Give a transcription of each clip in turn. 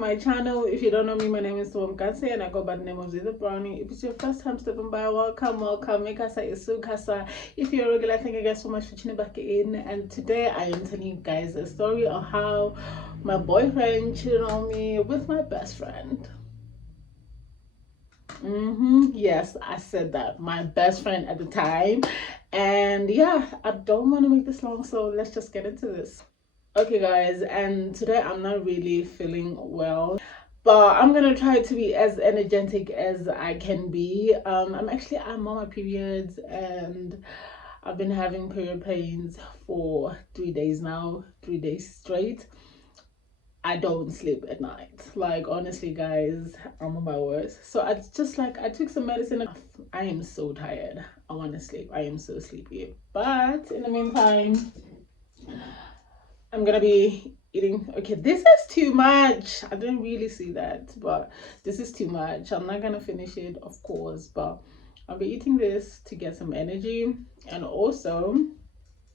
my channel. If you don't know me, my name is Kase and I go by the name of Zither Brownie. If it's your first time stepping by, welcome. Mikasa Isukasa. If you're a regular, thank you guys so much for tuning back in. And today I am telling you guys a story of how my boyfriend cheated on me with my best friend. Yes, I said that. My best friend at the time. And yeah, I don't want to make this long, so let's just get into this. Okay guys, and today I'm not really feeling well, but I'm gonna try to be as energetic as I can be. I'm on my periods and I've been having period pains for 3 days now, 3 days straight. I don't sleep at night. Like honestly guys, I'm on my worst. So I took some medicine. I am so tired. I want to sleep. I am so sleepy. But in the meantime, I'm gonna be eating. Okay, this is too much. I didn't really see that, but this is too much. I'm not gonna finish it, of course, but I'll be eating this to get some energy. And also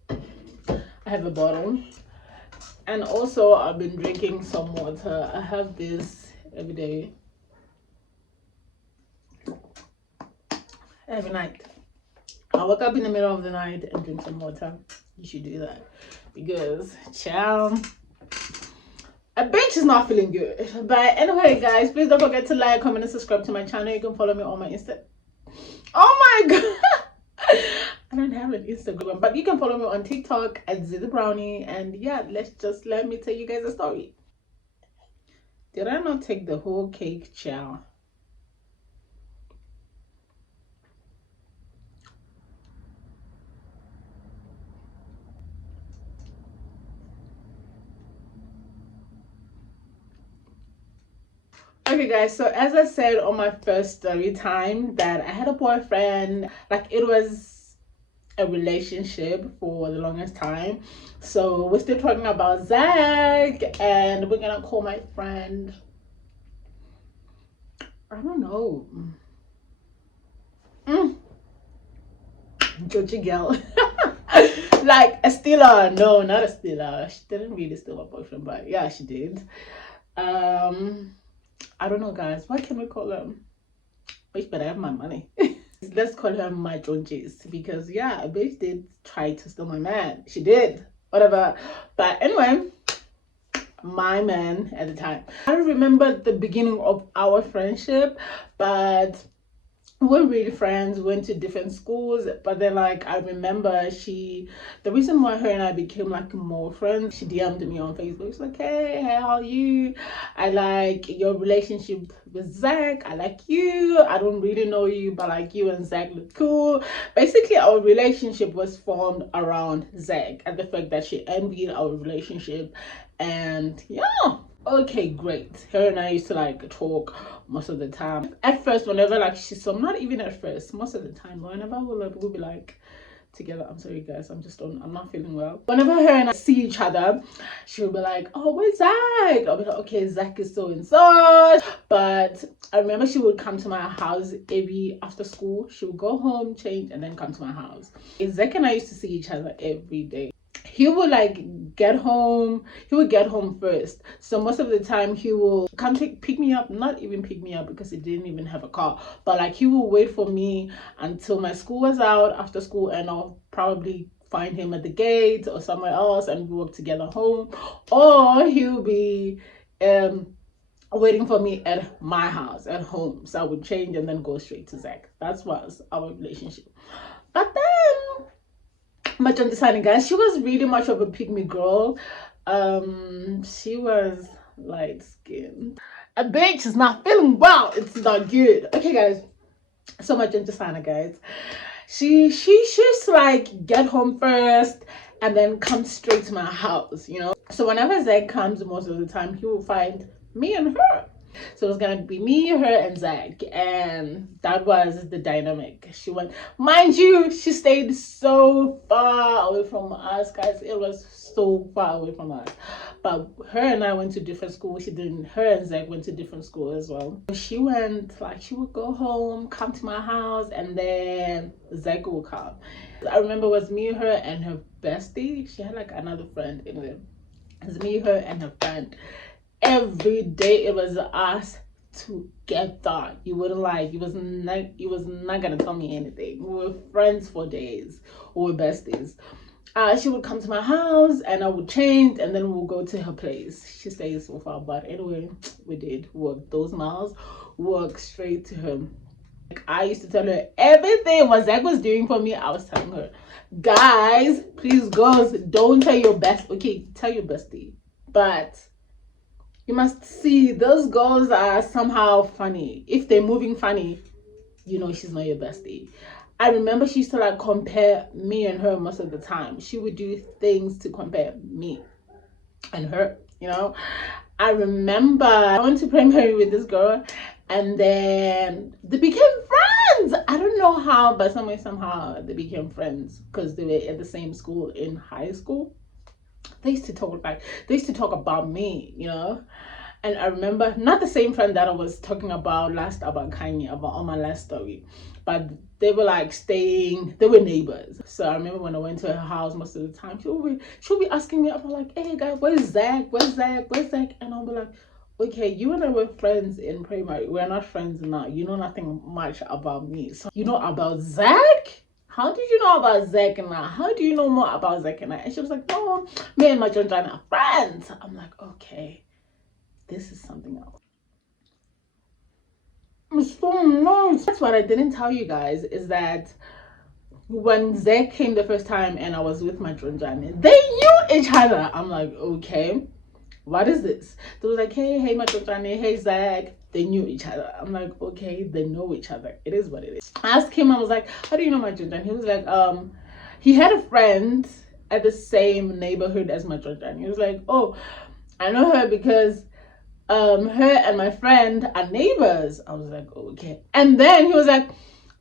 I have a bottle, and also I've been drinking some water. I have this every day, every night. I wake up in the middle of the night and drink some water. You should do that because ciao, a bitch is not feeling good. But anyway guys, please don't forget to like, comment and subscribe to my channel. You can follow me on my Insta. Oh my god, I don't have an Instagram, but you can follow me on TikTok at Zither Brownie. And yeah, let me tell you guys a story. Did I not take the whole cake? Ciao. Okay guys, so as I said on my first story time that I had a boyfriend, like it was a relationship for the longest time. So we're still talking about Zach, and we're gonna call my friend, I don't know, Georgie girl. Like a stealer. No, not a stealer. She didn't really steal my boyfriend, but yeah, she did. I don't know guys, what can we call them? Bitch better have my money. Let's call her my Jones, because yeah, a bitch did try to steal my man. She did, whatever. But anyway, my man at the time, I don't remember the beginning of our friendship, but we we're really friends. We went to different schools, but then like I remember the reason why her and I became like more friends, she DM'd me on Facebook. She's like, hey, how are you? I like your relationship with Zach. I like you. I don't really know you, but like you and Zach look cool. Basically our relationship was formed around Zach and the fact that she envied our relationship. And yeah, okay, great. Her and I used to like talk most of the time. At first, whenever like she saw, not even at first, most of the time, whenever we'll be like together. I'm sorry guys, I'm not feeling well. Whenever her and I see each other, she'll be like, oh, where's Zach? I'll be like, okay, Zach is so and so. But I remember she would come to my house every after school. She would go home, change, and then come to my house. Zach and I used to see each other every day. He would get home first, so most of the time he will come to pick me up, not even pick me up because he didn't even have a car, but like he will wait for me until my school was out after school, and I'll probably find him at the gate or somewhere else and we walk together home, or he'll be waiting for me at my house at home, so I would change and then go straight to Zach. That was our relationship. But then much understanding guys, she was really much of a pick-me girl. She was light skinned. A bitch is not feeling well. It's not good. Okay guys, so much understanding guys. She used to like get home first and then come straight to my house, you know. So whenever Zach comes, most of the time he will find me and her. So it was gonna be me, her, and Zach, and that was the dynamic. She went, mind you, she stayed so far away from us, guys. It was so far away from us. But her and I went to different schools. Her and Zach went to different schools as well. She went, like, she would go home, come to my house, and then Zach would come. I remember it was me, her, and her bestie. She had like another friend in there. It was me, her, and her friend. every day it was us together. You wouldn't like, he was not gonna tell me anything. We were friends for days. We were besties. She would come to my house and I would change and then we'll go to her place. She stays so far, but anyway, we did walk those miles, walk straight to her. Like, I used to tell her everything what Zach was doing for me. I was telling her, guys, please, girls, don't tell your best. Okay, tell your bestie, but you must see those girls are somehow funny. If they're moving funny, you know she's not your bestie. I remember she used to like compare me and her most of the time. She would do things to compare me and her, you know. I remember I went to primary with this girl and then they became friends. I don't know how, but somehow they became friends because they were at the same school in high school. They used to talk about me, you know. And I remember, not the same friend that I was talking about last, about Kanye, about on my last story, but they were like they were neighbors. So I remember when I went to her house most of the time, she'll be asking me about like, hey guys, where's Zach? Where's Zach? Where's Zach? And I'll be like, okay, you and I were friends in primary. We're not friends now. You know nothing much about me. So you know about Zach? How did you know about Zach and I? How do you know more about Zach and I? And she was like, no, me and my John John are friends. I'm like, okay, this is something else. So nice. That's what I didn't tell you guys, is that when Zach came the first time and I was with my John John, they knew each other. I'm like, okay, what is this? They were like, hey, my John John, hey, Zach. They knew each other. I'm like, okay, they know each other. It is what it is. I asked him, I was like, how do you know my John John? He was like, he had a friend at the same neighborhood as my John John. He was like, oh, I know her because her and my friend are neighbors. I was like, okay. And then he was like,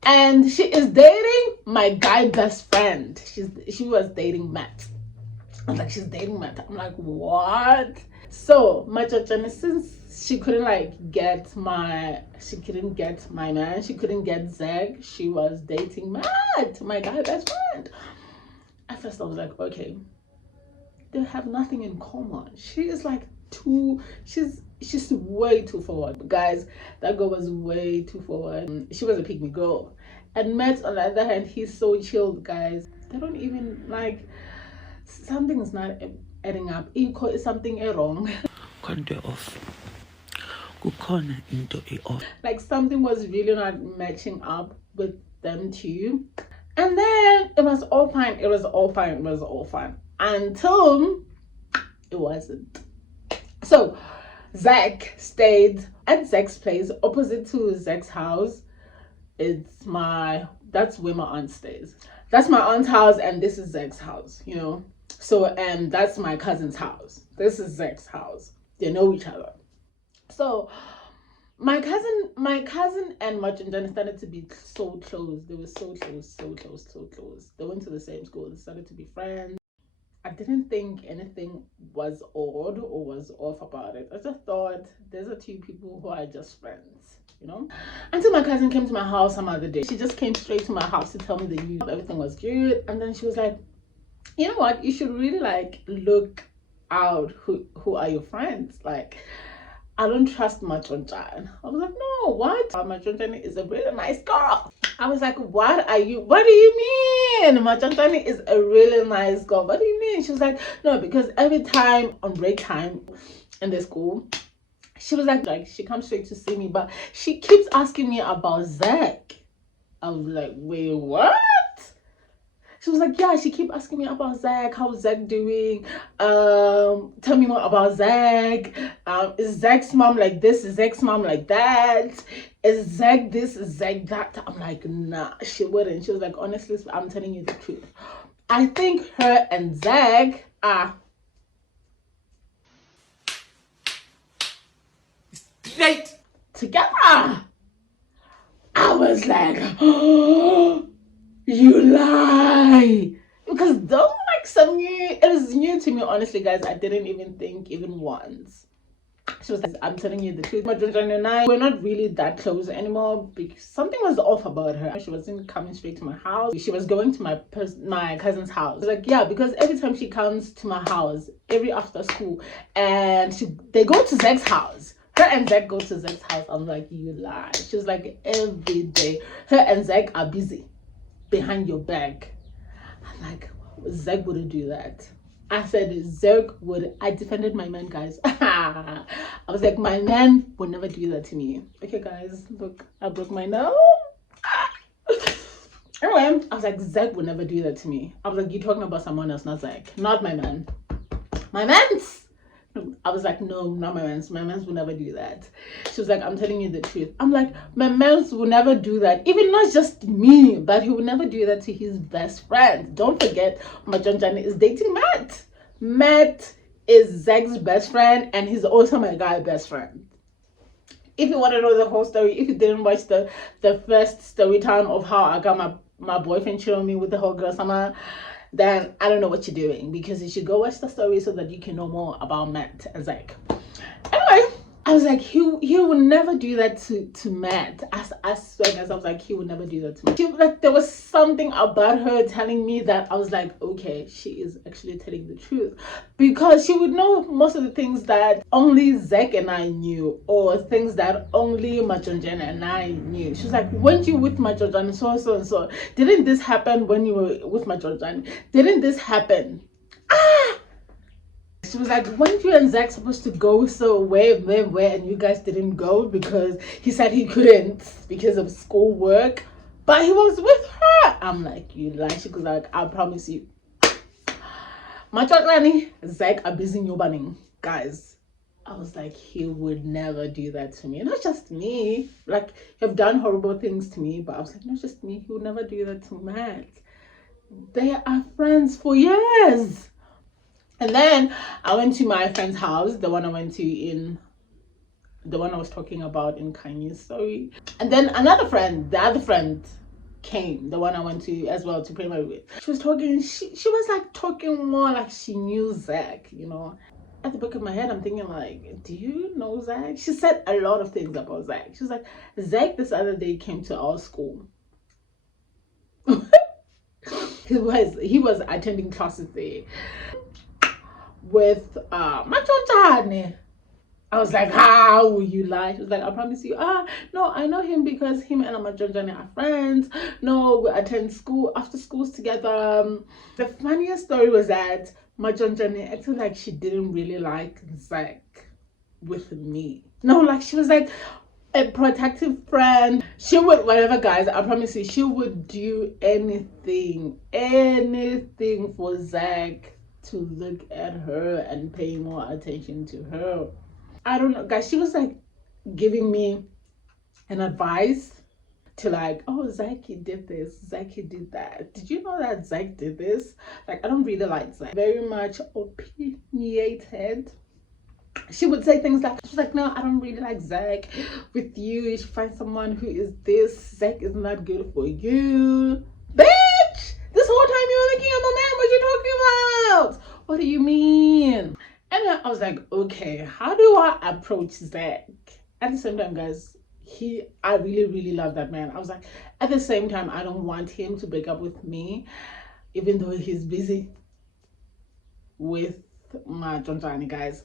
and she is dating my guy best friend. She was dating Matt. I was like, she's dating Matt. I'm like, what? So my Chachane, since she couldn't get my man, she couldn't get Zeg, she was dating Matt, my guy best friend. At first I was like, okay, they have nothing in common. She is like she's way too forward. Guys, that girl was way too forward. She was a pygmy girl. And Matt, on the other hand, he's so chilled, guys. They don't even like, something is not adding up. Is something wrong. Like something was really not matching up with them two. And then it was all fine. It was all fine until it wasn't. So Zach stayed at Zach's place, opposite to Zach's house. That's where my aunt stays. That's my aunt's house and this is Zach's house, you know. So, and that's my cousin's house. This is Zach's house. They know each other. So my cousin and my Jinjana started to be so close. They were so close. They went to the same school. They started to be friends. I didn't think anything was odd or was off about it. I just thought there's a two people who are just friends, you know? Until my cousin came to my house some other day. She just came straight to my house to tell me the news. Everything was good. And then she was like, you know what? You should really look out who are your friends. Like, I don't trust my Chonjan. I was like, no, what? My Chonjan is a really nice girl. I was like, what do you mean? My Chonjan is a really nice girl. What do you mean? She was like, no, because every time on break time in the school, she was like she comes straight to see me, but she keeps asking me about Zach. I was like, wait, what? She was like, yeah, she keep asking me about Zach. How's Zach doing? Tell me more about Zach. Is Zach's mom like this? Is Zach's mom like that? Is Zach this? Is Zach that? I'm like, nah, she wouldn't. She was like, honestly, I'm telling you the truth. I think her and Zach are straight together. I was like, oh, you lie, because those it is new to me, honestly, guys. I didn't even think even once She was like, I'm telling you the truth. My John and I were not really that close anymore because something was off about her. She wasn't coming straight to my house. She was going to my cousin's house. Like, yeah, because every time she comes to my house, every after school, and they go to Zach's house. Her and Zach go to Zach's house. I'm like, you lie. She was like, every day. Her and Zach are busy behind your back. I'm like, Zach wouldn't do that. I said Zach would. I defended my man, guys. I was like, my man would never do that to me. Okay, guys, look, I broke my nose. Anyway, I was like, Zach would never do that to me. I was like, you're talking about someone else, not Zach, not my man. My man's. I was like, no, not my mans. My mans will never do that. She was like, I'm telling you the truth. I'm like, my mans will never do that. Even not just me, but he will never do that to his best friend. Don't forget, my John Johnny is dating Matt. Matt is Zach's best friend, and he's also my guy best friend. If you want to know the whole story, if you didn't watch the first story time of how I got my boyfriend showing me with the whole girl summer, then I don't know what you're doing, because you should go watch the story so that you can know more about Matt and Zach. Anyway, I was like, he would never do that to Matt. I swear, guys, I was like, he would never do that to me. Like, there was something about her telling me that I was like, okay, she is actually telling the truth, because she would know most of the things that only Zach and I knew, or things that only Majonjana and I knew. She was like, weren't you with Majonjana so and so? Didn't this happen when you were with Majonjana? Didn't this happen? She was like, weren't you and Zach supposed to go so where, and you guys didn't go because he said he couldn't because of schoolwork, but he was with her. I'm like, you lie. She goes like, I promise you, my chocolate Zach are busy in your banning, guys. I was like, he would never do that to me. Not just me. Like, you've done horrible things to me, but I was like, not just me. He would never do that to Matt. They are friends for years. And then I went to my friend's house, the one I went to in, the one I was talking about in Kanye's story. And then another friend, the other friend came, the one I went to as well to pray my with. She was talking, she was like talking more like she knew Zach, you know. At the back of my head, I'm thinking like, do you know Zach? She said a lot of things about Zach. She was like, Zach this other day came to our school. he was attending classes there with my Johnny. I was like, how will you lie? She was like, I promise you. No, I know him because him and my Johnny are friends. No, we attend school after schools together. The funniest story was that my Johnny acted like she didn't really like Zach with me. No, like she was like a protective friend. She would, whatever, guys, I promise you, she would do anything for Zach to look at her and pay more attention to her. I don't know, guys. She was like giving me an advice to like, oh, Zach did this, Zach did that. Did you know that Zach did this? Like, I don't really like Zach. Very much opinionated. She would say things like, she's like, no, I don't really like Zach. With you, you should find someone who is this. Zach is not good for you. Bitch! This whole time you were looking at my man, what you talking about? What do you mean? And I was like, okay, how do I approach Zach? At the same time, guys, I really love that man. I was like, at the same time, I don't want him to break up with me, even though he's busy with my Johnny, guys.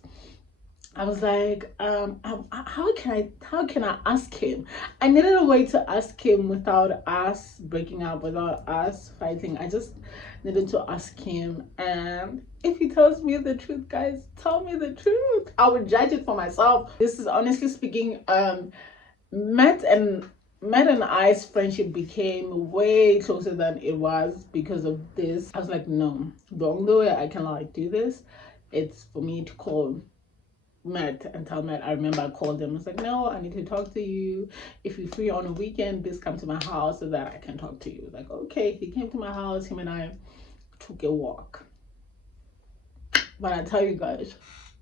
I was like, how can I ask him? I needed a way to ask him without us breaking up, without us fighting. I just needed to ask him, and if he tells me the truth, guys, tell me the truth. I would judge it for myself. This is honestly speaking, Matt and I's friendship became way closer than it was because of this. I was like, no, the only way I can like do this, it's for me to call Matt and tell Matt. I remember I called him. I was like, no, I need to talk to you. If you're free on a weekend, please come to my house so that I can talk to you. Like, okay, he came to my house. Him and I took a walk. But I tell you guys,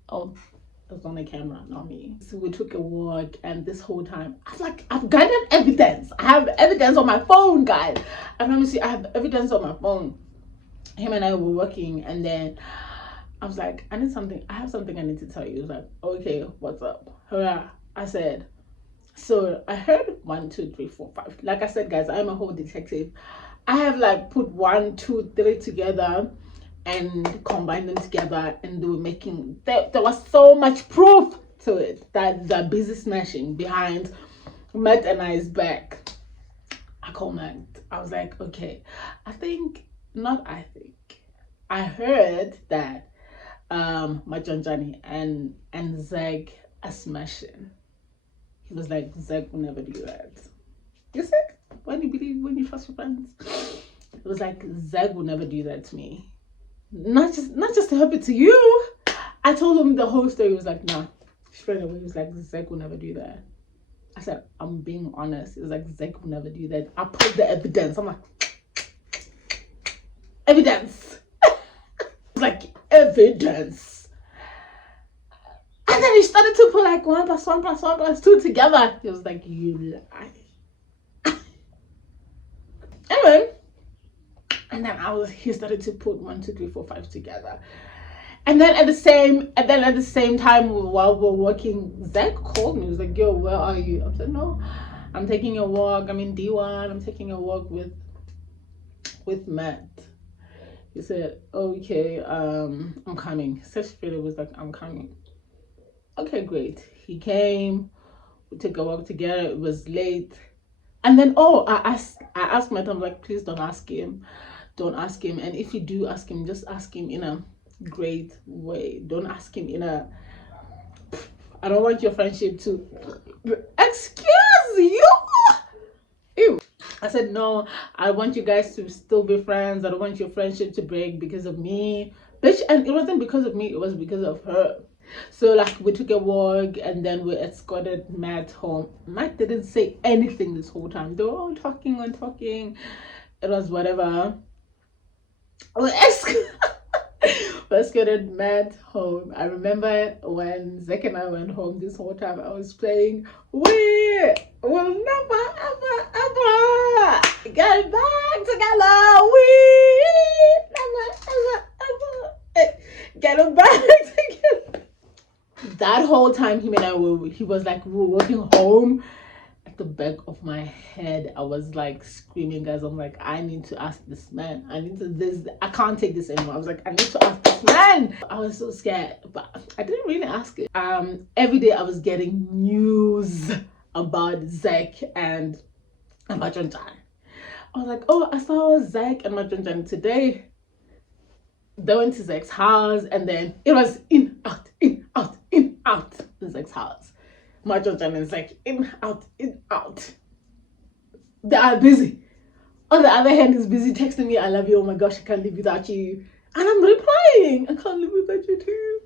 oh, it was on the camera, not me. So we took a walk, and this whole time, I was like, I've gathered evidence. I have evidence on my phone, guys. I promise you, I have evidence on my phone. Him and I were walking, and then I was like, I need something. I have something I need to tell you. He was like, okay, what's up? Hurrah. I said, so I heard 1, 2, 3, 4, 5. Like I said, guys, I'm a whole detective. I have like put 1, 2, 3 together and combined them together, and they were making, there was so much proof to it that the busy smashing behind Matt and I's back. I called Matt. I was like, okay, I heard that my John Johnny and Zeg are smashing. He was like, Zeg will never do that. You see? When you trust your friends. It was like, Zeg will never do that to me. Not just to help it to you. I told him the whole story. He was like, nah. Straight away, he was like, Zeg will never do that. I said, I'm being honest. He was like, Zeg will never do that. I put the evidence. I'm like, evidence. Like, evidence. And then he started to put like 1 + 1 + 1 + 2 together. He was like, you lie. Anyway, and then he started to put 1, 2, 3, 4, 5 together. And then at the same time, while we're walking, Zach called me. He was like, yo, where are you? I said, no, I'm taking a walk. I'm in D1. I'm taking a walk with Matt. He said, okay, I'm coming. Such feeling was like, I'm coming. Okay, great. He came. We took a walk together. It was late. And then, I asked Matt, I'm like, please don't ask him. Don't ask him. And if you do ask him, just ask him in a great way. Don't ask him in a, I don't want your friendship to, excuse you. Ew. I said, no, I want you guys to still be friends. I don't want your friendship to break because of me. Bitch, and it wasn't because of me, it was because of her. So like we took a walk and then we escorted Matt home. Matt didn't say anything this whole time. They were all talking and talking. It was whatever. We escorted Matt home. I remember when Zach and I went home this whole time, I was playing, we will never ever get back together. We never ever get back together. That whole time, he was like, we were walking home. At the back of my head, I was like screaming, guys. I'm like, I need to ask this man. I can't take this anymore. I was like, I need to ask this man. I was so scared, but I didn't really ask it. Every day I was getting news about Zach and my John John. I was like, oh, I saw Zach and my John John today. They went to Zach's house, and then it was in, out, in, out, in, out in Zach's house. My John John is like, in, out, in, out. They are busy. On the other hand, he's busy texting me, I love you, oh my gosh, I can't live without you. And I'm replying, I can't live without you too.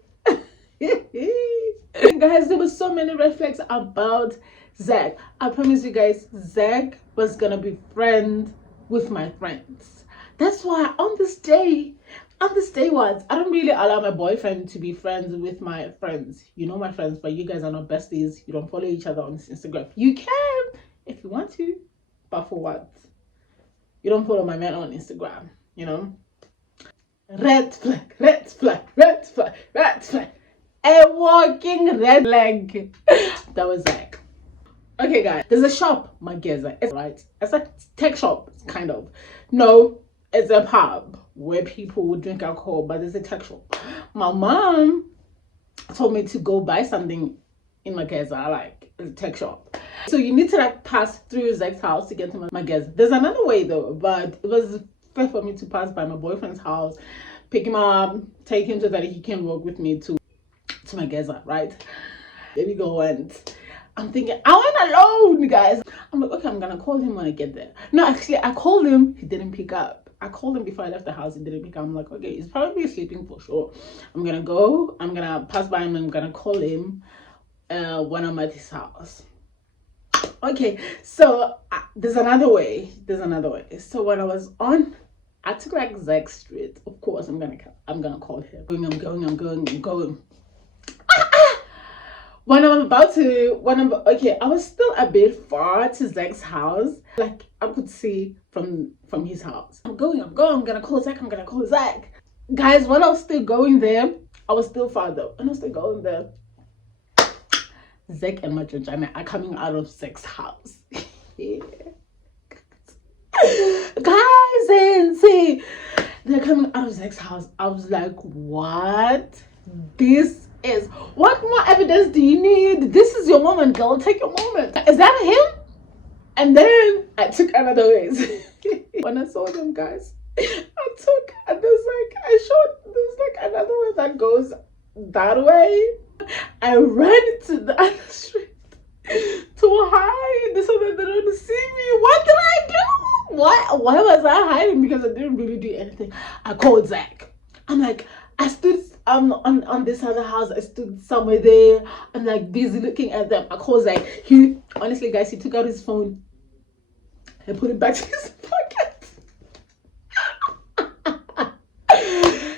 Guys, there were so many red flags about Zach. I promise you guys, Zach was gonna be friend with my friends. That's why on this day was, I don't really allow my boyfriend to be friends with my friends. You know my friends, but you guys are not besties. You don't follow each other on Instagram. You can if you want to, but for what? You don't follow my man on Instagram, you know? Red flag, red flag, red flag, red flag. A walking red flag. That was like, okay guys, there's a shop, Mageza. It's right. It's a tech shop, kind of. No, it's a pub where people would drink alcohol, but it's a tech shop. My mom told me to go buy something in Mageza, like a tech shop. So you need to like pass through Zach's house to get to Mageza. There's another way though, but it was fair for me to pass by my boyfriend's house, pick him up, take him so that he can walk with me to Mageza, right? There we go. And I'm thinking, I went alone, guys. I'm like, okay, I'm gonna call him when I get there. No, actually, I called him. He didn't pick up. I called him before I left the house. He didn't pick up. I'm like, okay, he's probably sleeping for sure. I'm gonna pass by him. I'm gonna call him when I'm at his house. Okay, so there's another way. So when I was on, I took like Zach Street. Of course, I'm gonna call him. I'm going. I was still a bit far to Zach's house. Like I could see from his house. I'm gonna call Zach. Guys, when I was still going there, I was still farther. When I was still going there, Zach and Majonjana are coming out of Zach's house. Yeah. Guys, and see, they're coming out of Zach's house. I was like, what? This is, what more evidence do you need? This is your moment, girl. Take your moment. Is that him? And then I took another ways. When I saw them, guys, and there's like another way that goes that way. I ran to the other street to hide so that they don't see me. What did I do? Why was I hiding? Because I didn't really do anything. I called Zach. I'm like, I stood on this other house. I stood somewhere there. I'm like busy looking at them. I called Zach. He honestly, guys, he took out his phone and put it back to his pocket.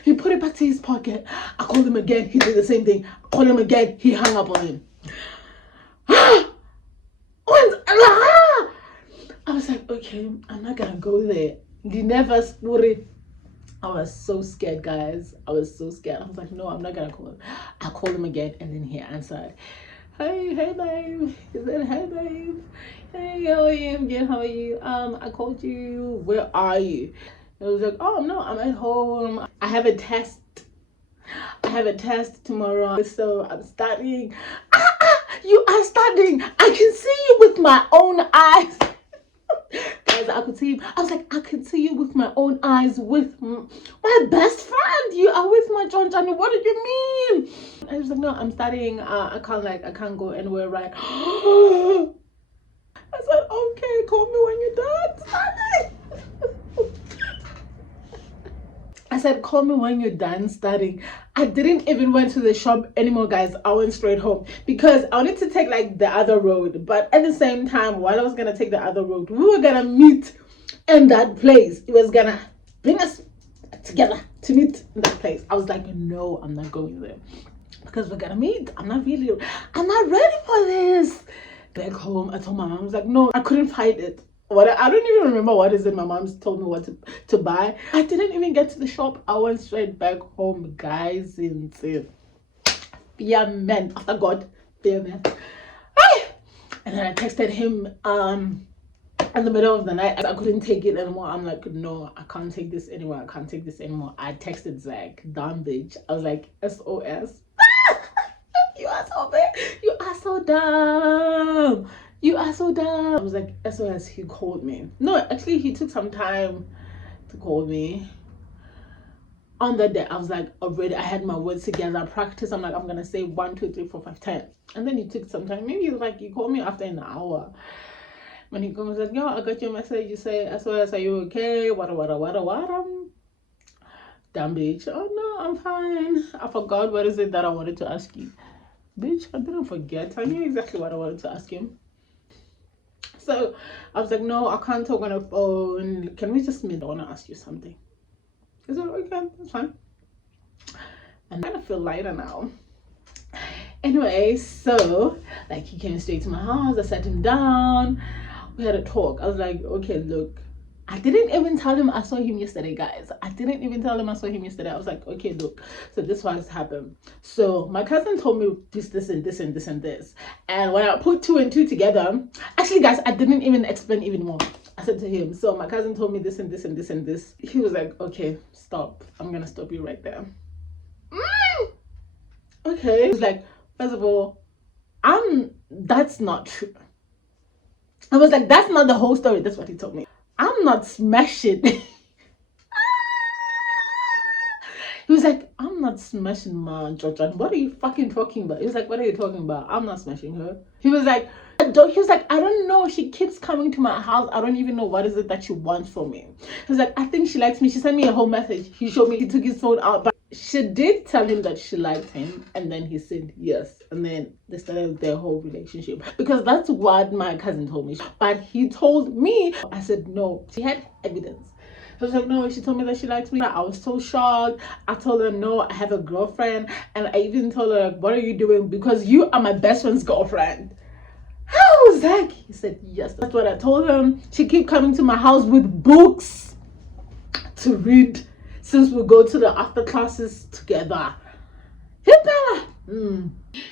He put it back to his pocket. I called him again. He did the same thing. I called him again. He hung up on him. I was like, okay, I'm not gonna go there. He never spotted. I was so scared, guys. I was so scared. I was like, no, I'm not gonna call him. I called him again, and then he answered. Hey babe. He said, hey babe. Hey, how are you? I'm good. How are you? I called you. Where are you? I was like, oh no, I'm at home. I have a test. Tomorrow, so I'm studying. You are studying. I can see you with my own eyes. Guys, I could see you. I was like, I can see you with my own eyes with my best friend. You are with my John Johnny. What do you mean? I was like, no, I'm studying. I can't go anywhere, right? I said, okay, call me when you're done studying. I said, call me when you're done studying. I didn't even went to the shop anymore, guys. I went straight home because I wanted to take like the other road. But at the same time, while I was going to take the other road, we were going to meet in that place. It was going to bring us together to meet in that place. I was like, no, I'm not going there because we're going to meet. I'm not ready for this. Back home, I told my mom, I was like, no, I couldn't fight it. I don't even remember what is it. My mom's told me what to buy. I didn't even get to the shop. I went straight back home, guys. Insane. Yeah, man. After God, yeah, man. And then I texted him in the middle of the night. I couldn't take it anymore. I'm like, no, I can't take this anymore. I texted Zach, dumb bitch. I was like, SOS. You are so bad. You are so dumb. I was like, SOS. He called me. No, actually, he took some time to call me. On that day, I was like, already, I had my words together. Practice. I'm like, I'm gonna say 1, 2, 3, 4, 5, 10. And then he took some time. Maybe like he called me after an hour. When he comes, like, yo, I got your message. You say, SOS, are you okay? What? Damn bitch. Oh no, I'm fine. I forgot what is it that I wanted to ask you. Bitch, I didn't forget. I knew exactly what I wanted to ask him. So I was like, no, I can't talk on the phone. Can we just meet? I want to ask you something. He said, okay, that's fine. And I kind of feel lighter now. Anyway, so like he came straight to my house. I sat him down. We had a talk. I was like, okay, look. I didn't even tell him I saw him yesterday, guys. I was like, okay, look. So this was happened. So my cousin told me this and this and this and this. And when I put 2 and 2 together, actually, guys, I didn't even explain even more. I said to him, so my cousin told me this and this and this and this. He was like, okay, stop. I'm gonna stop you right there. Okay. He was like, first of all, that's not true. I was like, that's not the whole story. That's what he told me. I'm not smashing. He was like, I'm not smashing my Georgia. What are you fucking talking about? He was like, what are you talking about? I'm not smashing her. He was like, I don't know. She keeps coming to my house. I don't even know what is it that she wants from me. He was like, I think she likes me. She sent me a whole message. He showed me, he took his phone out. But she did tell him that she liked him. And then he said yes. And then they started their whole relationship. Because that's what my cousin told me. But he told me, I said no. She had evidence. I was like, no, she told me that she likes me. I was so shocked. I told her, no, I have a girlfriend. And I even told her, like, what are you doing? Because you are my best friend's girlfriend. How was that? He said, yes. That's what I told him. She kept coming to my house with books to read. since we go to the after classes together.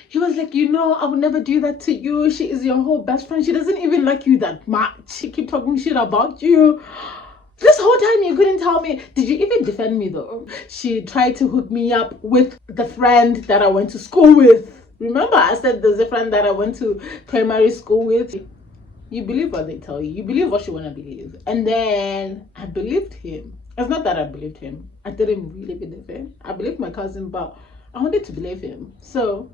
He was like, you know, I would never do that to you. She is your whole best friend. She doesn't even like you that much. She keep talking shit about you. This whole time you couldn't tell me. Did you even defend me though? She tried to hook me up with the friend that I went to school with. Remember I said there's a friend that I went to primary school with? You believe what they tell you. You believe what you want to believe. And then I believed him. It's not that I believed him. I didn't really believe him. I believed my cousin, but I wanted to believe him. So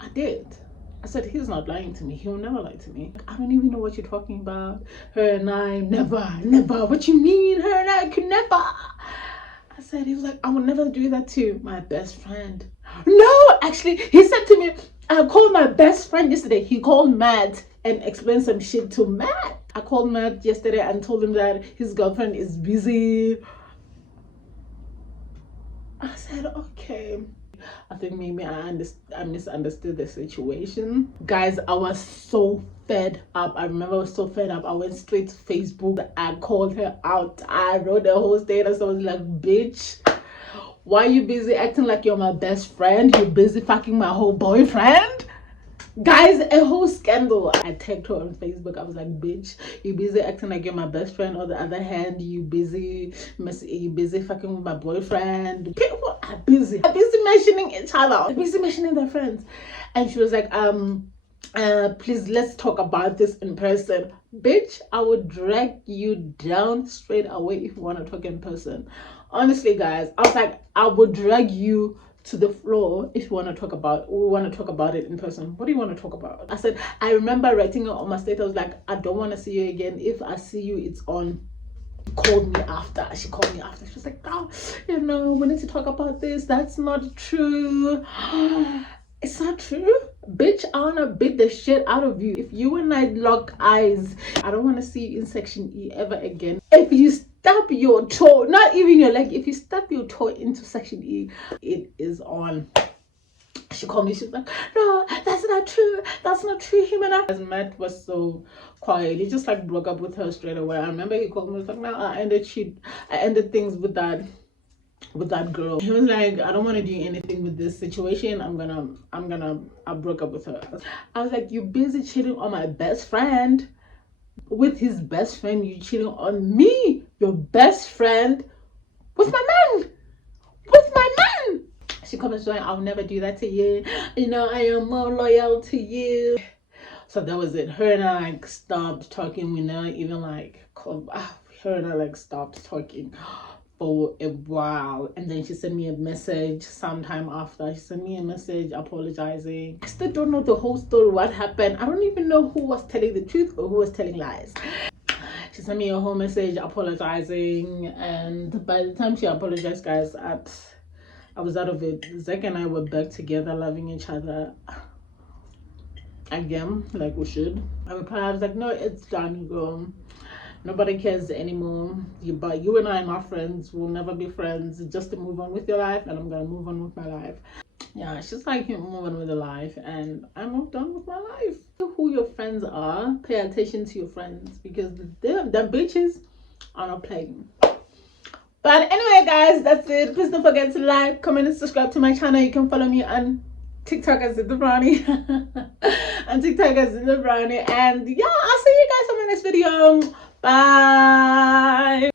I did. I said, he's not lying to me. He'll never lie to me. I don't even know what you're talking about. Her and I, never. What you mean? Her and I could never. I said, he was like, I would never do that to my best friend. No, actually, he said to me, I called my best friend yesterday. He called Matt and explained some shit to Matt. I called Matt yesterday and told him that his girlfriend is busy. I said, okay. I think maybe I misunderstood the situation. Guys, I was so fed up. I remember I was so fed up. I went straight to Facebook. I called her out. I wrote the whole status. I was like, bitch, why are you busy acting like you're my best friend? You're busy fucking my whole boyfriend? Guys, a whole scandal. I tagged her on Facebook. I was like, bitch, you busy acting like you're my best friend. On the other hand, you busy fucking with my boyfriend. People are busy mentioning each other, busy mentioning their friends. And she was like, please, let's talk about this in person. Bitch, I would drag you down straight away if you want to talk in person. Honestly, guys, I was like, I would drag you to the floor if you want to talk about it in person. What do you want to talk about? I said, I remember writing it on my status. I was like, I don't want to see you again. If I see you, it's on. She called me after. She was like, oh, you know, we need to talk about this. That's not true. It's not true. Bitch, I want to beat the shit out of you. If you and I lock eyes, I don't want to see you in section E ever again. If you stab your toe, not even your leg, if you stab your toe into section E, it is on. She called me, she was like, no, that's not true. That's not true. Him and I, as Matt was so quiet, he just like broke up with her straight away. I remember he called me, he was like, no, I ended things with that girl. He was like, I don't want to do anything with this situation. I broke up with her. I was like, you busy cheating on my best friend with his best friend. You cheating on me, your best friend, with my man. She comments going, I'll never do that to you. You know, I am more loyal to you. So that was it. Her and I like stopped talking. We never even like her and I like stopped talking for a while. And then she sent me a message sometime after. She sent me a message apologizing. I still don't know the whole story, what happened. I don't even know who was telling the truth or who was telling lies. She sent me a whole message apologizing, and by the time she apologized, guys, I was out of it. Zach and I were back together, loving each other again, like we should. I was like, no, it's done, girl. Nobody cares anymore. But you and I are not friends. We'll never be friends. Just to move on with your life, and I'm gonna move on with my life. Yeah, she's like, move on with your life, and I moved on with my life. Who your friends are, pay attention to your friends, because the bitches are not playing. But anyway, guys, that's it. Please don't forget to like, comment, and subscribe to my channel. You can follow me on TikTok as the Brownie. On TikTok as the Brownie. And yeah, I'll see you guys on my next video. Bye.